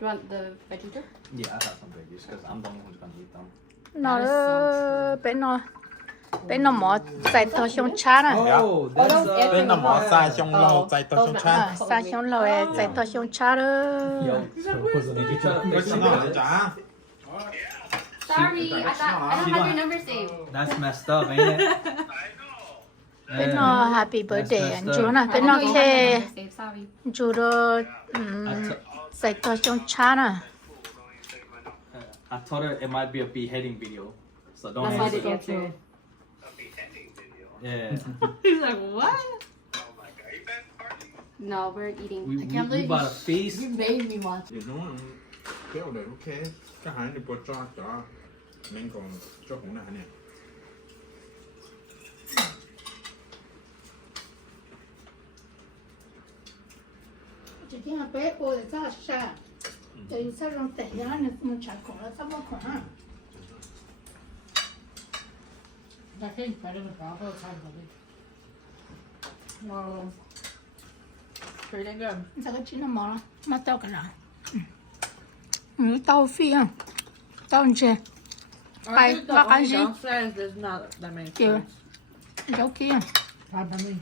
you want the veggie too? Yeah, I got some veggies because I'm the only one who's gonna eat them. Nó bên nó mỏ chạy to xong chán à. Oh, that's Bên là mỏ xa trong lô, chạy to trong chán. Xa xong lâu chạy to xong chán đó. Yo, What's not? Chả. Sorry, I don't have your number saved. that's messed up, ain't it? Bên nó happy birthday anh chú nè. Bên nó khe Sorry. chú đó chạy to xong chán à. I told her it might be a beheading video, so don't That's why answer. they answered. Yeah, He's like, what? No, we're eating. we I can't we believe bought a feast. you made me want. You know, kéo được ok. Cái hai này bớt cho mình còn cho hũ này nè. Chỉ tiếng là bé cô để ra xa. Để sao trong tệ giá này mình chả có là sao mà có hả? That came better than Bravo time, buddy. Wow. Pretty dang good. Sao cái chín nó mỏ mà tao cái nào? Tao phi à? Tao ăn chè. I Bye. think the Bye, only Angie. downstairs there's not that many Yeah. foods. Dấu kia. Not that many.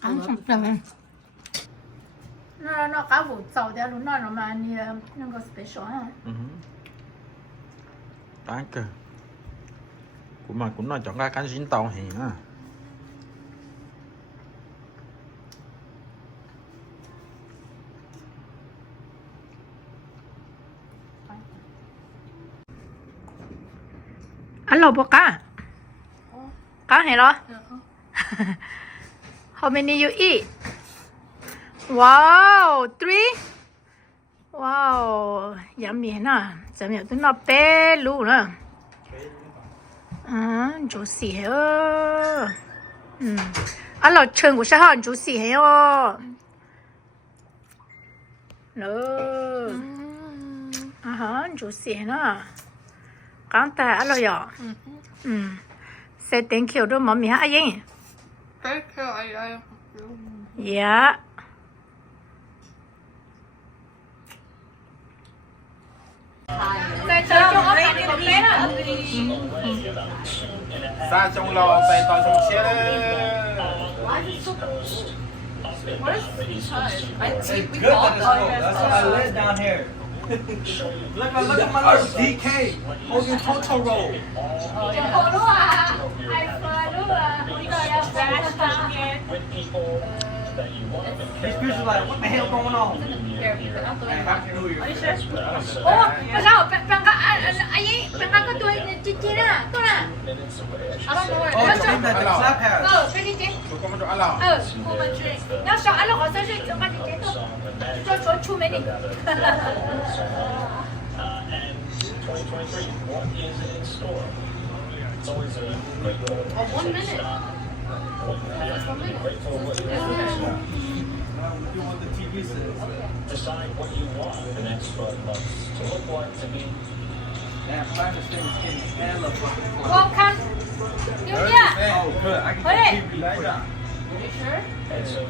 Ăn xong rồi. Nó cá vụ dầu theo lúc nào nó mà nó có special ha. Đáng cơ. Cũng nói chọn ra cái xin tàu hì ha. Ăn lẩu bò cá. Cá hay lo? How many you eat? Wow, 3? Wow, yummy nè. Giờ mình tôi nó bé luôn nè. Juicy hả? Ăn lẩu chân của sao hả juicy hả? Nữa. Juicy nè. Cắn tay ăn lẩu ya. Say thank you to mommy hả anh? Thank you. Yeah. Xa trong lò, chạy to trong chén. What is tshab? It's good that it's cold. That's what I live down here. Look at my little DK holding Totoro. These people are like, what the hell going on? Happy New Year. Oh, the thing that the slap has. Tụi con ăn lò. Oh, 1 minute. Just 1 minute. You want the TV says. Decide what you want the next 12 months to look like to be. Damn, Simon's thing is getting hella fucking close. Welcome. New Year. Oh, good. I can get TV right now. You sure? And so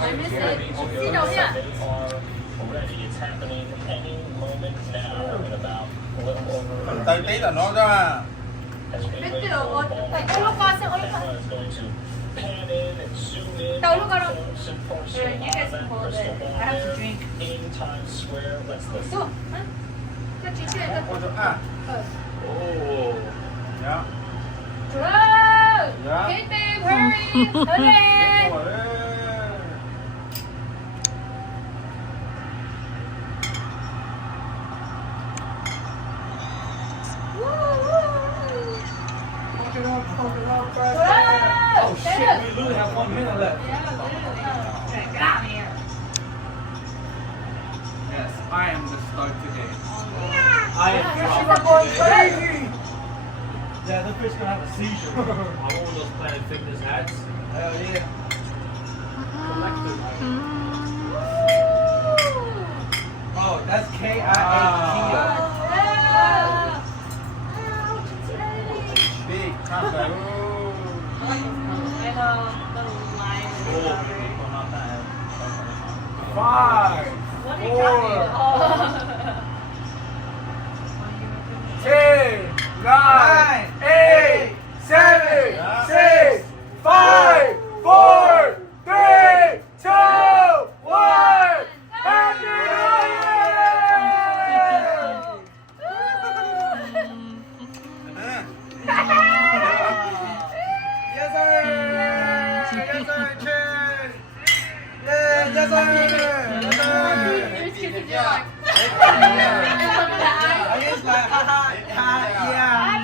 I miss it. Xin lỗi ạ. they are ready. It's happening any moment now in about a little over Tới tí là nó ra. as we Biết wait điều for rồi. all Phải có lúc con sẽ có lúc con. is going to pan in and zoom in. Đâu lúc con đâu. Close and personal Yeah, you guys can that hold it. crystal I have to ball drink. in Times Square. Let's listen. Xuống. Cho chị chuyện cho. Ôi trời à. Ồ. Dạ. Trời. Dạ. Hit me, hurry. Hurry. Ôi. Oh shit, we literally have 1 minute left. Get out of here. Yes, I am the star today. I am She's drunk. going crazy. Yeah, the fish gonna have a seizure. I want those Planet Fitness hats. Hell yeah. Collective. Oh, that's K-I-A-T-O. Big time though. Five, 4, 10, 9, 8, 7, 6, 5, 4, 3, 2, 1. Happy New Year! Yes, sir! Yes, sir! Cheers! Yeah, yes, sir! Yes, sir! I just like, haha, yeah.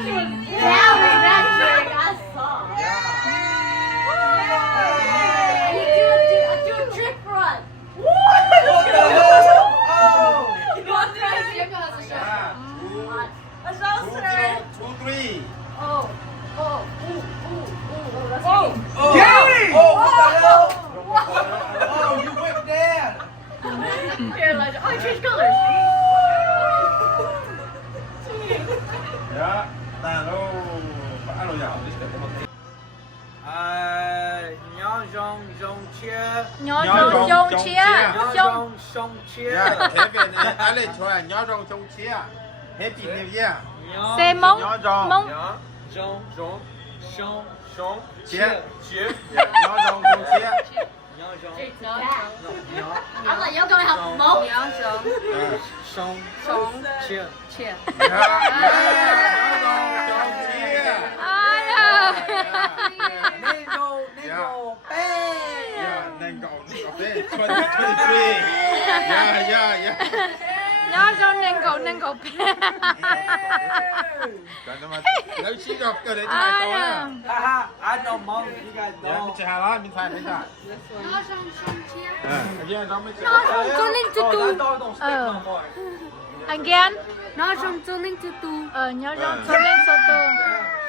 Gary! Oh, what the hell? Oh, you went down. Change colors. Dạ, ta lô, bả lô dạo đi để một Nhỏ rong rong chia. Nhỏ rong chia. Nhỏ rong rong chia. Dạ, thế về này, ai lên cho là nhỏ rong trong chia. Happy New Year. Xe mông. Nhỏ rong. Mông. Nhỏ rong rong rong rong Chia. chia. Nhỏ rong trong chia. Nhỏ rong. Ông là giáo coi học mông. Nhỏ rong. Rong Rong. chia. Chia. Dạ, nhỏ rong trong chia. Ai à. Nego pe. Dạ, nên cậu bé 2023. Dạ. Nhỏ rong nên cậu bé. Còn nó mà lấy xí rồi, cơ để thay tôi à. Haha, I know mom, you guys Dạ, don't. mình sẽ hà lá, mình thay thế nào? Nó xong xong chia. Dạ, nó mới sẽ. Nhỏ rong cho lên từ Oh, từ. that dog don't speak no more. Again. Nhỏ rong cho lên từ từ. Nhỏ rong cho lên từ từ.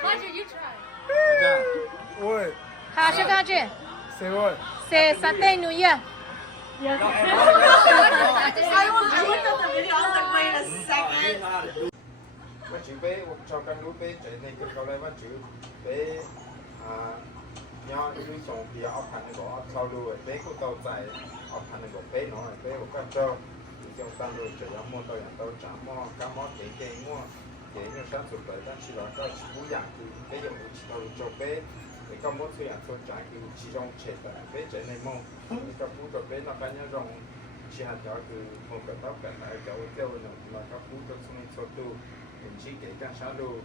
Why did you try? Dạ. What? Hà sẽ ca chuyện. Say what? Say Saturday New Year. I looked at the video, I was like, wait a second. Mà chữ bé cho căn núi bé chạy nên cái câu này mà chữ bé nhau núi sông thì ở thành của sau lui bé của tàu chạy ở thành của bé nó bé của các châu thì trong tan lui chạy ra mua tàu nhà tàu trả mua cá mó để mua để như sản xuất lại đang chỉ là cái bù dạng thì bé dùng tàu cho bé thì cá mó thuê ăn thuê trả thì chỉ trong chạy tại bé chạy nên mua thì cá bù cho bé nó phải nhớ rằng chỉ hạt choคือmột cái tóc cái này cho cái tiêu là cá bù cho xuống số tu mình chỉ kể căn sáng luôn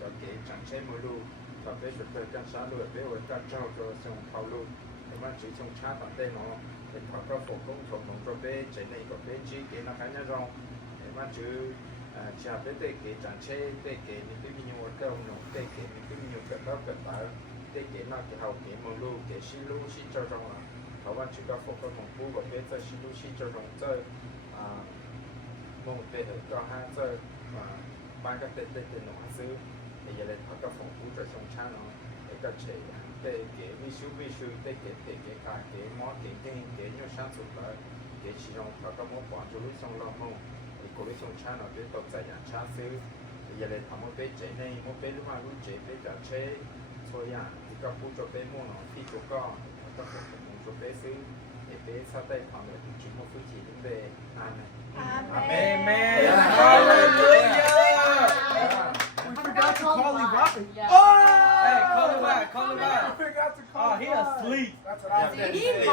cho kể chẳng xem mưa luôn và bé chuẩn bị căn sáng luôn bé ở căn trâu cho xong phao luôn thì mà chỉ xong chát bản tên nó thì họ có phục công thống thống cho bé chạy này có bé chỉ kể nó khá nhá rong thì mà chứ chả bé tê kể chẳng xe tê kể những cái video ở đâu nó tê kể những cái video cái đó cái tao tê kể nó cái hậu kể mưa luôn kể xí luôn xí cho rong là họ mà chỉ có phục công thống và bé chơi xí luôn xí cho rong chơi một bé ở cho hai chơi và ban các tên nó xứ thì giờ này họ có phòng phú cho trong cha nó để các chị để kể vi sư để kể cả kể món kể như sáng sụp lại kể chỉ trong họ có món quán cho lúc xong lo mông thì cô lúc xong cha nó để tập giải nhà cha xứ thì giờ này họ muốn bé chạy này muốn bé lúc mà lúc chạy bé cả chế xôi à thì các phú cho bé mua nó phi cho con các phòng cho bé xứ để bé sau đây họ được chỉ một phương chỉ đến về ăn này. Amen. Hallelujah. We forgot to call him back. Oh! Hey, call him back. I forgot to call him. Oh, he asleep. That's what I He